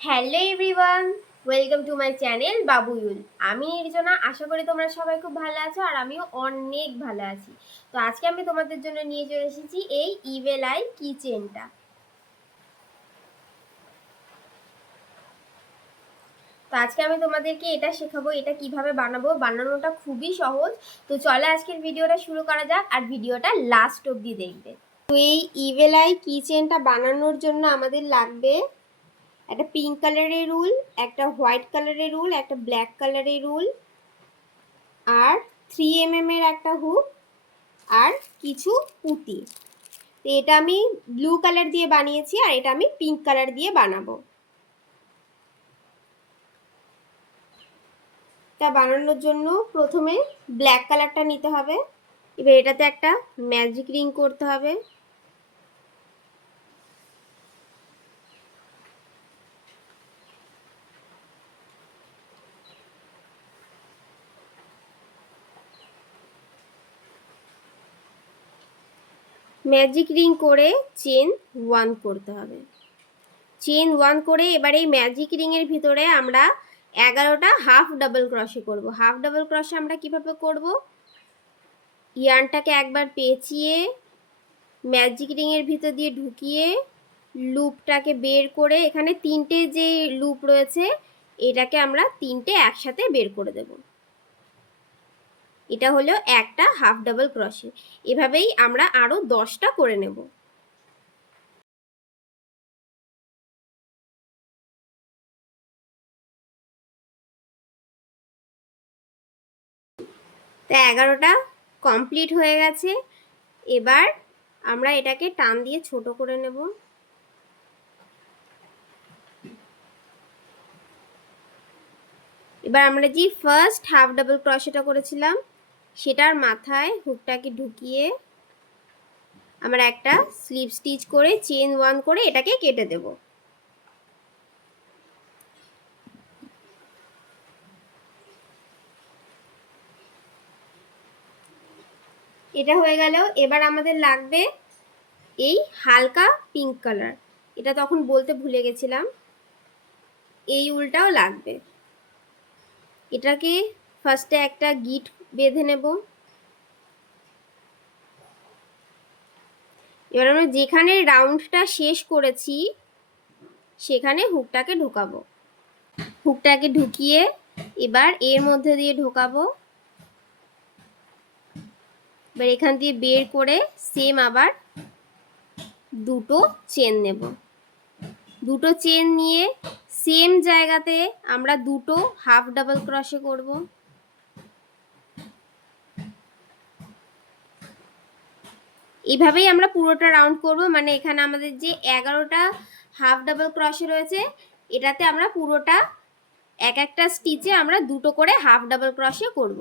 Hello everyone, welcome to my channel বাবুইউল। আমি নির্জনা, আশা করি তোমরা সবাই খুব ভালো আছো আর আমিও অনেক ভালো আছি। তো আজকে আমি তোমাদের জন্য নিয়ে চলে এসেছি এই ইভেল আই কিচেনটা। তো আজকে আমি তোমাদেরকে এটা শেখাবো, এটা কিভাবে বানাবো। বানানোটা খুবই সহজ। তো চলো আজকের ভিডিওটা শুরু করা যাক আর ভিডিওটা লাস্ট অবধি দেখবে। তো এই ইভেল আই কিচেনটা বানানোর জন্য আমাদের লাগবে একটা পিঙ্ক কালারের রুল, একটা হোয়াইট কালারের রুল, একটা ব্ল্যাক কালারের রুল, আর 3mm এর একটা হুক, আর কিছু পুঁতি। তো এটা আমি ব্লু কালার দিয়ে বানিয়েছি আর এটা আমি পিঙ্ক কালার দিয়ে বানাবো। এটা বানানোর জন্য প্রথমে ব্ল্যাক কালারটা নিতে হবে। এবার এটাতে একটা ম্যাজিক রিং করতে হবে। ম্যাজিক রিং করে চেন 1 করতে হবে। চেন 1 করে এবার এই ম্যাজিক রিংয়ের ভিতরে আমরা 11টা হাফ ডাবল ক্রশে করব। হাফ ডাবল ক্রশে আমরা কিভাবে করব? ইয়ার্নটাকে একবার পেঁচিয়ে ম্যাজিক রিংয়ের ভিতর দিয়ে ঢুকিয়ে লুপটাকে বের করে, এখানে 3টে যে লুপ রয়েছে এটাকে আমরা 3টে একসাথে বের করে দেব। এটা হলো একটা হাফ ডাবল ক্রশে। এভাবেই আমরা আরও 10টা করে নেব। তা 11টা কমপ্লিট হয়ে গেছে। এবার আমরা এটাকে টান দিয়ে ছোট করে নেব। এবার আমরা যে ফার্স্ট হাফ ডাবল ক্রশেটা করেছিলাম সেটার মাথায় হুকটাকে ঢুকিয়ে আমরা একটা স্লিপ স্টিচ করে চেন 1 করে এটাকে কেটে দেব। এটা হয়ে গেল। এবার আমাদের লাগবে এই হালকা পিঙ্ক কালার, এটা তখন বলতে ভুলে গেছিলাম। এই উলটাও লাগবে। এটাকে ফার্স্টে একটা গিট বেঁধে নেব। এবার আমরা যেখানে রাউন্ডটা শেষ করেছি সেখানে হুকটাকে ঢোকাবো। হুকটাকে ঢুকিয়ে এবার এর মধ্যে দিয়ে ঢোকাবো। এবার এখান দিয়ে বের করে সেম আবার দুটো চেন নেব। দুটো চেন নিয়ে সেম জায়গাতে আমরা দুটো হাফ ডাবল ক্রশে করব। এইভাবেই আমরা পুরোটা রাউন্ড করব। মানে এখানে আমাদের যে 11টা হাফ ডাবল ক্রশে রয়েছে এটাতে আমরা পুরোটা এক একটা স্টিচে আমরা দুটো করে হাফ ডাবল ক্রশে করব।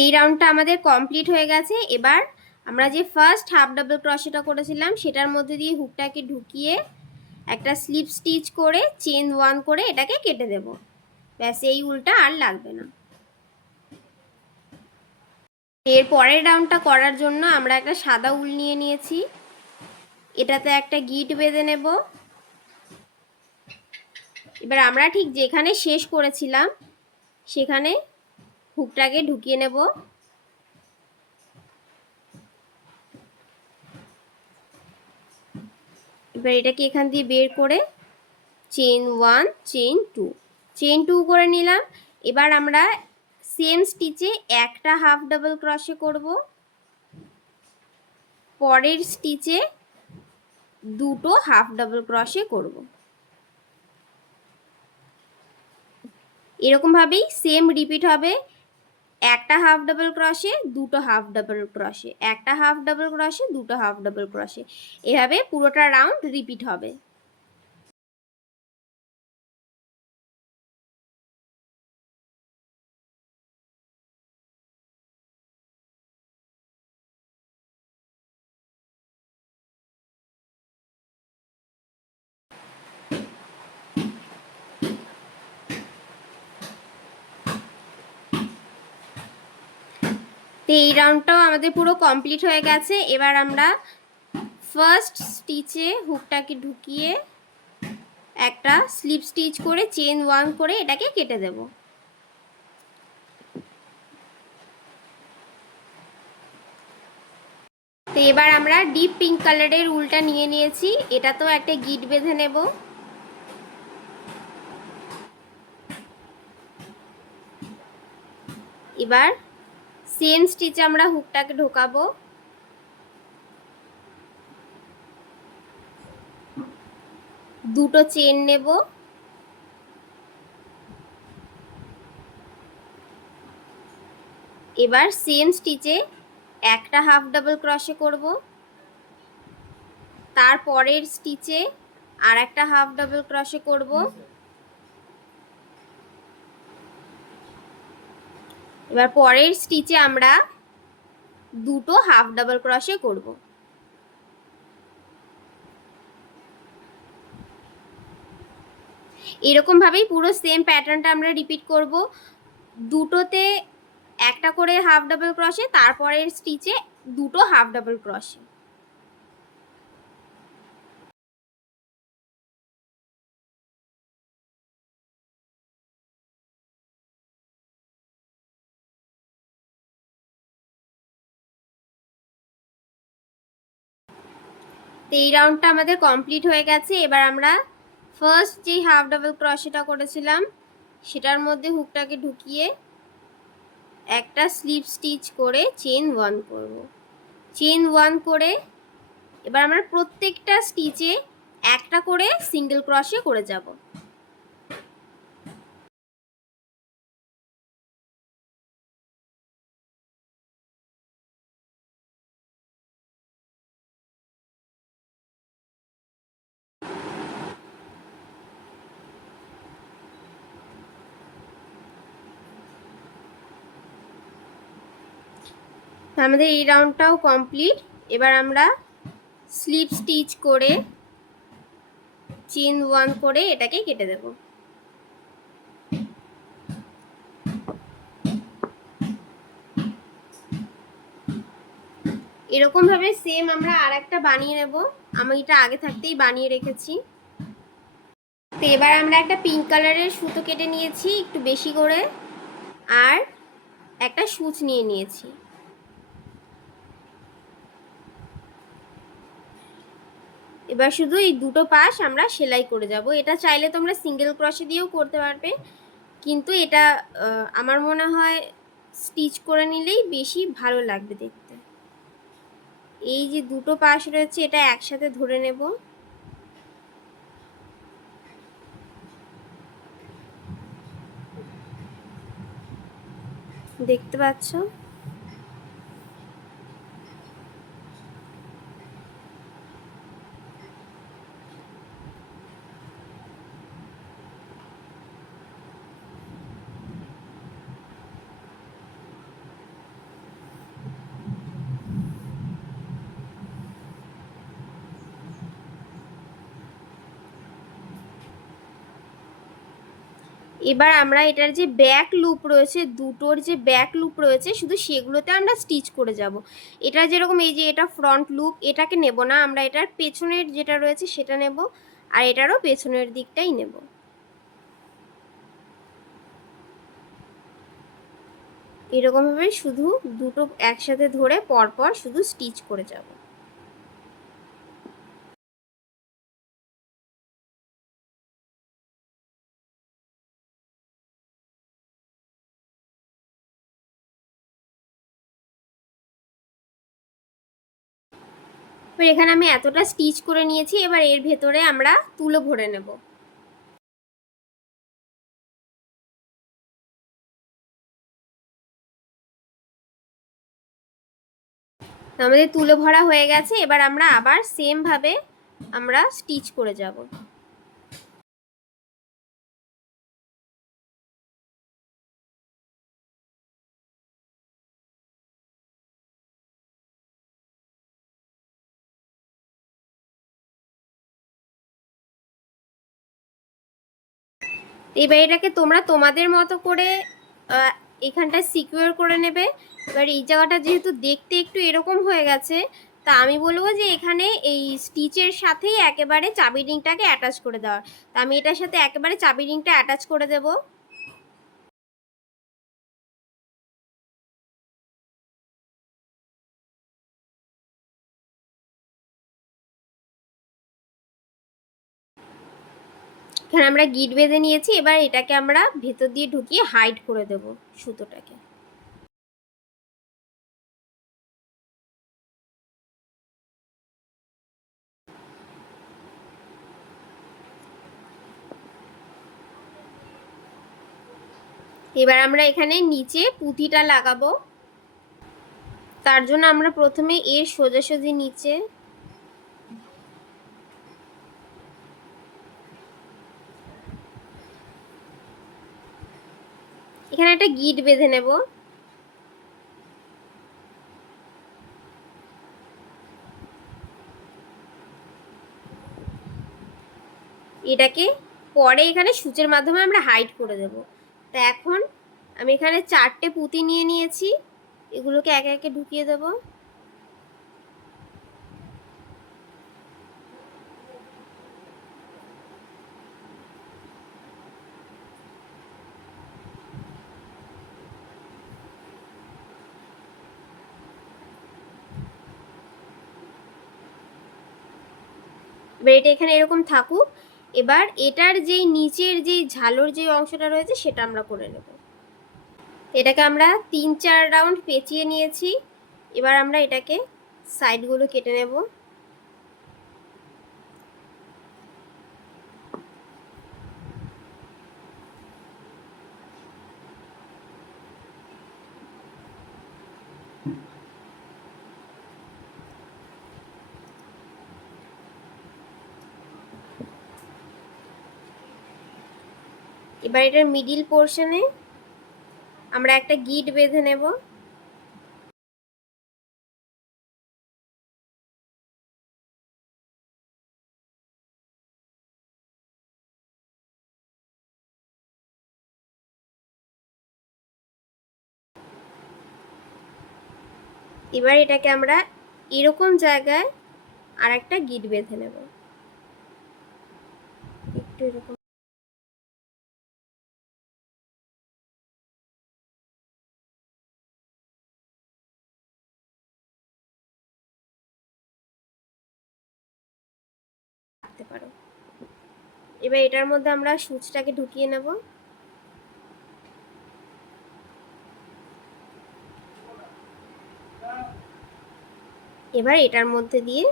এই রাউন্ডটা আমাদের কমপ্লিট হয়ে গেছে। এবার আমরা যে ফার্স্ট হাফ ডাবল ক্রশেটা করেছিলাম সেটার মধ্যে দিয়ে হুকটাকে ঢুকিয়ে একটা স্লিপ স্টিচ করে চেন 1 করে এটাকে কেটে দেব। ব্যাস, এই উলটা আর লাগবে না। এর পরের রাউন্ডটা করার জন্য আমরা একটা সাদা উল নিয়ে নিয়েছি। এটাতে একটা গিট বেঁধে নেব। এবার আমরা ঠিক যেখানে শেষ করেছিলাম সেখানে হুকটাকে ঢুকিয়ে নেব। এবার এটাকে এখান দিয়ে বের করে চেন 1 চেন 2 চেন 2 করে নিলাম। এবার আমরা সেম স্টিচে একটা হাফ ডাবল ক্রশে করব। পরের স্টিচে দুটো হাফ ডাবল ক্রশে করব। এরকম ভাবেই সেম রিপিট হবে। একটা হাফ ডাবল ক্রশে দুটো হাফ ডাবল ক্রশে, একটা হাফ ডাবল ক্রশে দুটো হাফ ডাবল ক্রশে, এভাবে পুরোটা রাউন্ড রিপিট হবে। তো এই রাউন্ডটাও আমাদের পুরো কমপ্লিট হয়ে গেছে। এবার আমরা ফার্স্ট স্টিচে হুকটাকে ঢুকিয়ে একটা স্লিপ স্টিচ করে চেন 1 করে এটাকে কেটে দেব। তো এবার আমরা ডিপ পিঙ্ক কালারের উলটা নিয়ে নিয়েছি, এটাতেও একটা গিট বেঁধে নেব। এবার সেম স্টিচে আমরা হুকটাকে ঢোকাবো, দুটো চেন নেব, এবার সেম স্টিচে একটা হাফ ডাবল ক্রোশে করব, তারপরের স্টিচে আর একটা হাফ ডাবল ক্রোশে করব, এবার পরের স্টিচে আমরা দুটো হাফ ডাবল ক্রোশে করব। এরকম ভাবেই পুরো সেম প্যাটার্নটা আমরা রিপিট করব। দুটোতে একটা করে হাফ ডাবল ক্রোশে, তারপরের স্টিচে দুটো হাফ ডাবল ক্রোশে। তো এই রাউন্ডটা আমাদের কমপ্লিট হয়ে গেছে। এবার আমরা ফার্স্ট যে হাফ ডাবল ক্রোশেটা করেছিলাম সেটার মধ্যে হুকটাকে ঢুকিয়ে একটা স্লিপ স্টিচ করে চেন 1 করব। চেন 1 করে এবার আমরা প্রত্যেকটা স্টিচে একটা করে সিঙ্গেল ক্রোশে করে যাব। আমাদের এই রাউন্ডটাও কমপ্লিট। এবার আমরা স্লিপ স্টিচ করে চেন 1 করে এটাকে কেটে দেব। এরকম ভাবে সেম আমরা আর একটা বানিয়ে নেব, আমি এটা আগে থাকতেই বানিয়ে রেখেছি। তো এবার আমরা একটা পিঙ্ক কালারের সুতো কেটে নিয়েছি একটু বেশি করে, আর একটা সূচ নিয়ে নিয়েছি। এবার শুধু এই দুটো পাশ আমরা সেলাই করে যাব। এটা চাইলে তোমরা সিঙ্গেল ক্রোশে দিয়েও করতে পারবে, কিন্তু এটা আমার মনে হয় স্টিচ করে নিলেই বেশি ভালো লাগবে দেখতে। এই যে দুটো পাশ রয়েছে এটা একসাথে ধরে নেব। দেখতে পাচ্ছ? এবার আমরা এটার যে ব্যাক লুপ রয়েছে, দুটোর যে ব্যাক লুপ রয়েছে শুধু সেগুলোতে আমরা স্টিচ করে যাব। এটা যেরকম এই যে এটা ফ্রন্ট লুপ, এটাকে নেব না আমরা, এটার পেছনের যেটা রয়েছে সেটা নেব, আর এটারও পেছনের দিকটাই নেব। এরকমভাবে শুধু দুটো একসাথে ধরে পরপর শুধু স্টিচ করে যাব। এবার এখানে আমি এতটা স্টিচ করে নিয়েছি, এবার এর ভেতরে আমরা তুলো ভরে নেব। আমাদের তুলো ভরা হয়ে গেছে। এবার আমরা আবার সেম ভাবে আমরা স্টিচ করে যাব। এবার এটাকে তোমরা তোমাদের মতো করে এখানটা সিকিউর করে নেবে। এবার এই জায়গাটা যেহেতু দেখতে একটু এরকম হয়ে গেছে, তা আমি বলবো যে এখানে এই স্টিচের সাথেই একেবারে চাবি রিংটাকে অ্যাটাচ করে দেওয়ার। তা আমি এটার সাথে একেবারে চাবি রিংটা অ্যাটাচ করে দেবো। এখানে আমরা গিট বেঁধে নিয়েছি। এবার এটাকে আমরা ভেতর দিয়ে ঢুকিয়ে হাইড করে দেব সুতোটাকে। এবার আমরা এখানে নিচে পুঁতিটা লাগাবো। তার জন্য আমরা প্রথমে এর সোজাসুজি নিচে এখানে একটা গিট বেঁধে নেব। এটাকে পরে এখানে সূচের মাধ্যমে আমরা হাইড করে দেব। তা এখন আমি এখানে 4টে পুঁতি নিয়ে নিয়েছি, এগুলোকে একে একে ঢুকিয়ে দেব। এবার এটা এখানে এরকম থাকুক। এবার এটার যেই নিচের যেই ঝালোর যে অংশটা রয়েছে সেটা আমরা করে নেব। এটাকে আমরা 3-4 রাউন্ড পেঁচিয়ে নিয়েছি। এবার আমরা এটাকে সাইডগুলো কেটে নেব। এবার এটার মিডিল পোর্শনে আমরা একটা গিট বেঁধে নেব। এবার এটাকে আমরা এরকম জায়গায় আর একটা গিট বেঁধে নেব। একটু এরকম রাখতে পারো। এবার এটার মধ্যে আমরা সূচটাকে ঢুকিয়ে নেব। এবার এটার মধ্যে দিয়ে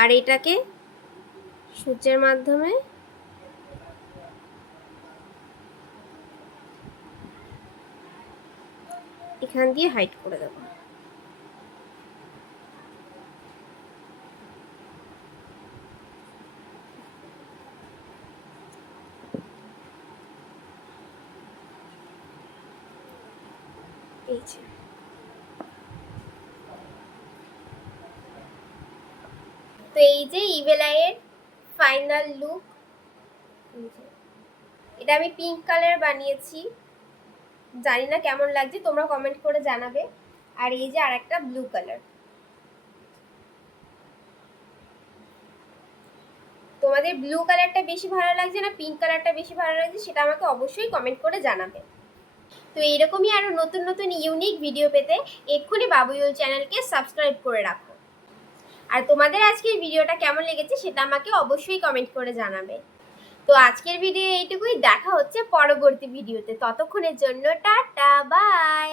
আর এটাকে সূচের মাধ্যমে এখান দিয়ে হাইড করে দেব। এই যে তো এই যে ইভেল আইয়ের ফাইনাল লুক। এটা আমি পিঙ্ক কালার বানিয়েছি, জানি না কেমন লাগছে, তোমরা কমেন্ট করে জানাবে। আর এই যে আরেকটা ব্লু কালার। তোমাদের ব্লু কালারটা বেশি ভালো লাগছে না পিঙ্ক কালারটা বেশি ভালো লাগছে সেটা আমাকে অবশ্যই কমেন্ট করে জানাবে। তো এইরকমই আরো নতুন নতুন ইউনিক ভিডিও পেতে এক্ষুনি বাবুইউল চ্যানেলকে সাবস্ক্রাইব করে রাখো। আর তোমাদের আজকের ভিডিওটা কেমন লেগেছে সেটা আমাকে অবশ্যই কমেন্ট করে জানাবে। তো আজকের ভিডিও এইটুকুই, দেখা হচ্ছে পরবর্তী ভিডিওতে। ততক্ষণের জন্য টাটা, বাই।